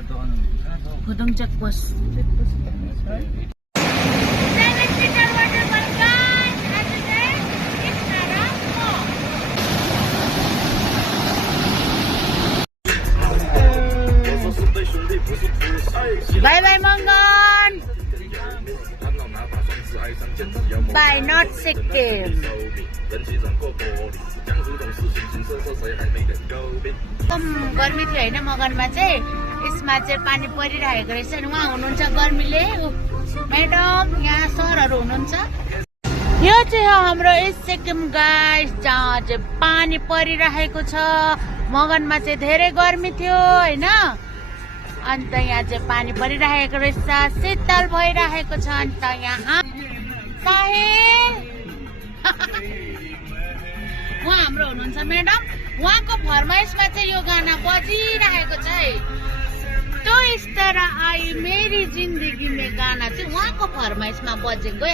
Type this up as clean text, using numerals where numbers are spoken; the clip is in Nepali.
Pudong checkpost. Bye bye Mongon. Bye North Sikkim. गर्मी थियो हैन मगनमा चाहिँ यसमा चाहिँ पानी परिरहेको रहेछ अनि उहाँ हुनुहुन्छ गर्मीले म्याडम यहाँ सरहरु हुनुहुन्छ यो चाहिँ हो हाम्रो इस्ट सिक्किम गाइस जहाँ चाहिँ पानी परिरहेको छ मगनमा चाहिँ धेरै गर्मी थियो हैन अन्त यहाँ चाहिँ पानी परिरहेको रहेछ शीतल भइरहेको छ अन्त यहाँ साहिल उहाँ हाम्रो हुनुहुन्छ म्याडम उहाँको फरमाइसमा चाहिँ यो गाना बजिरहेको छ है तो इस तरह आई मेरी जिन्दगी में गाना चाहिँ उहाँको फरमाइसमा बजेको